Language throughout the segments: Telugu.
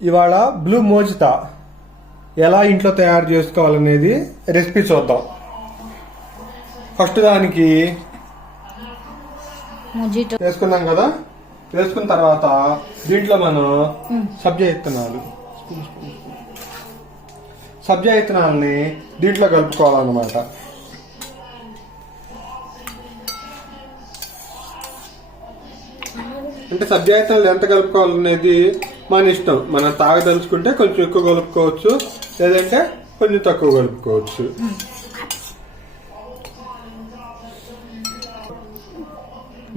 ఇవాళ బ్లూ మోజితా ఎలా ఇంట్లో తయారు చేసుకోవాలనేది రెసిపీ చూద్దాం. ఫస్ట్ దానికి వేసుకున్నాం కదా, వేసుకున్న తర్వాత దీంట్లో మనం సబ్జా ఇత్తనాలని దీంట్లో కలుపుకోవాలన్నమాట. అంటే సబ్జా ఇత్తనాలు ఎంత కలుపుకోవాలనేది మన ఇష్టం. మనం తాగదలుచుకుంటే కొంచెం ఎక్కువ కలుపుకోవచ్చు, లేదంటే కొంచెం తక్కువ కలుపుకోవచ్చు.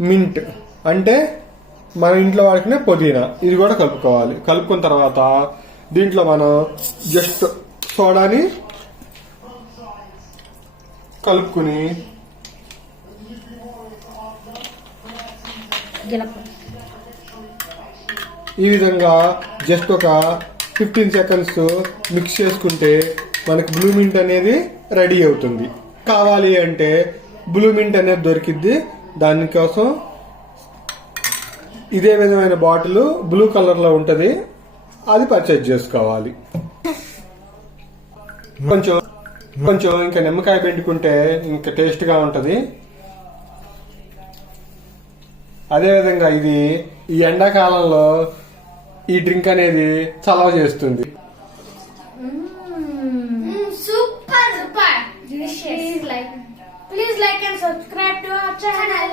మింట్ అంటే మన ఇంట్లో వాడుకునే పుదీనా, ఇది కూడా కలుపుకోవాలి. కలుపుకున్న తర్వాత దీంట్లో మనం జస్ట్ సోడాని కలుపుకుని ఈ విధంగా జస్ట్ ఒక 15 సెకండ్స్ మిక్స్ చేసుకుంటే మనకి బ్లూ మింట్ అనేది రెడీ అవుతుంది. కావాలి అంటే బ్లూ మింట్ అనేది దొరికిద్ది. దానికోసం ఇదే విధమైన బాటిల్ బ్లూ కలర్ లో ఉంటది, అది పర్చేజ్ చేసుకోవాలి. కొంచెం ఇంకా నిమ్మకాయ పెట్టుకుంటే ఇంకా టేస్ట్ గా ఉంటది. అదే విధంగా ఇది ఈ ఎండాకాలంలో ఈ డ్రింక్ అనేది చలవ చేస్తుంది. Super. Please like and subscribe to our channel.